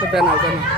Banner banner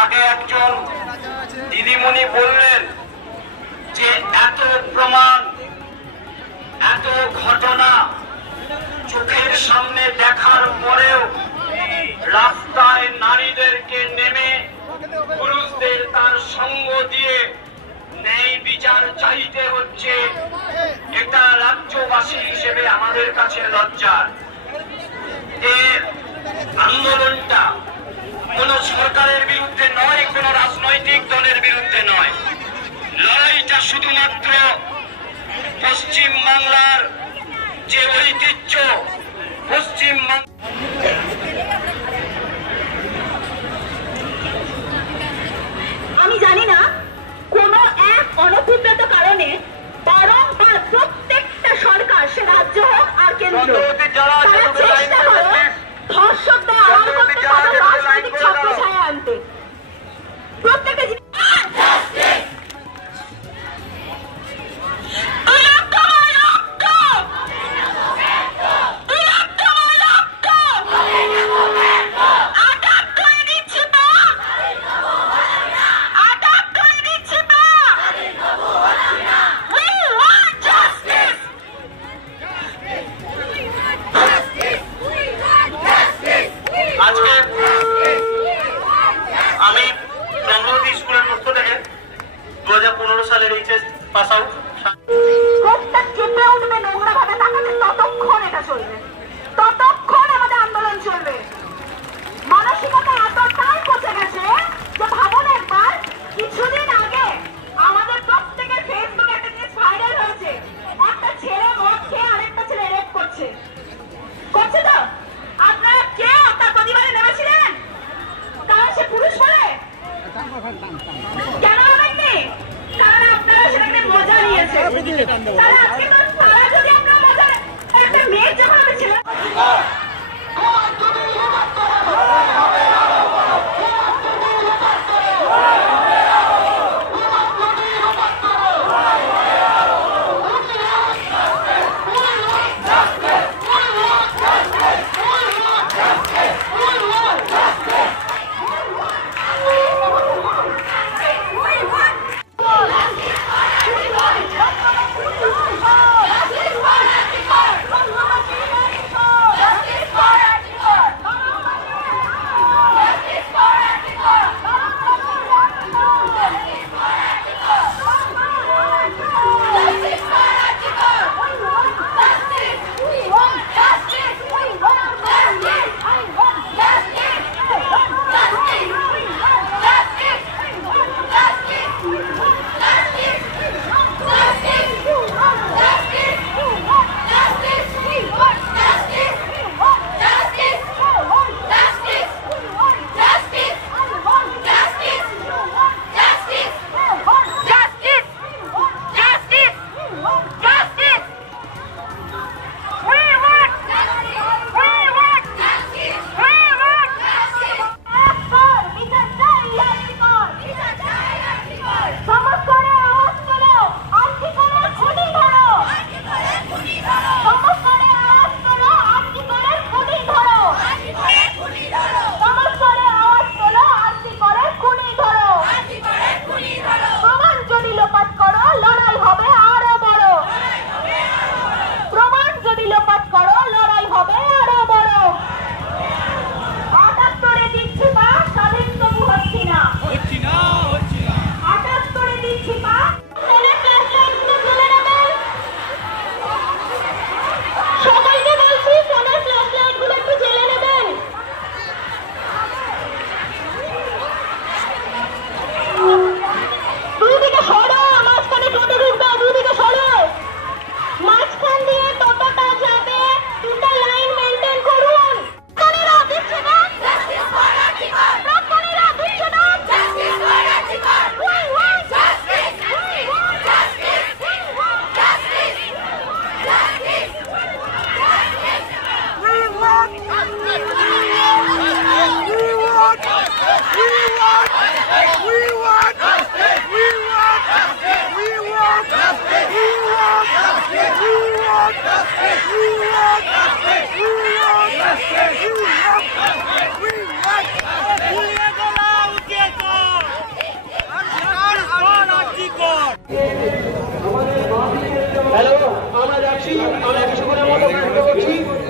আগে একজন দিদিমণি বললেন যে এত প্রমাণ এত ঘটনা চোখের সামনে দেখার পরেও রাস্তায় নারীদেরকে নেমে পুরুষদের তার সঙ্গ দিয়ে ন্যায় বিচার চাইতে হচ্ছে। এটা রাজ্যবাসী হিসেবে আমাদের কাছে লজ্জার। এর আন্দোলনটা কোন সরকারের বিরুদ্ধে নয়, কোন রাজনৈতিক দলের বিরুদ্ধে নয়। লড়াইটা শুধুমাত্র পশ্চিম বাংলার যে ঐতিহ্য, পশ্চিম আমি জানি না কোন এক অনভিপ্রেত কারণে বারংবার প্রত্যেকটা সরকার, সে রাজ্য হোক আর কেন্দ্র, তারা চেষ্টা করে ধর্ষকদের আড়াল করতে তাদের রাজনৈতিক ছত্রছায়া আনতে। প্রত্যেকটা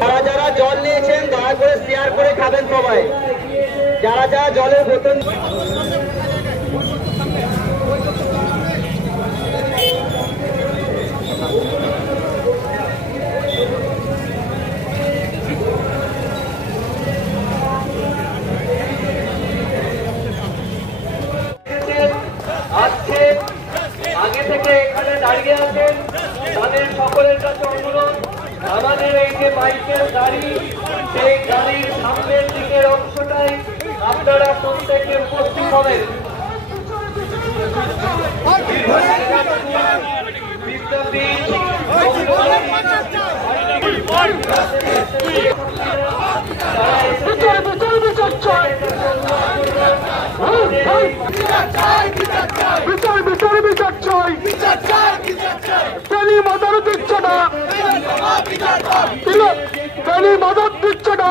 যারা যারা জল নিয়েছেন দয়া করে শেয়ার করে খাবেন সবাই। যারা যারা জলের বোতল আজকে আগে থেকে এখানে দাঁড়িয়ে আছেন তাদের সকলের কাছে অনুরোধ, আমাদের এই যে বাইকের গাড়ি, সেই গাড়ির সামনের দিকের অংশটাই আপনারা প্রত্যেকে উপস্থিত হবেন। মদত দিচ্ছে না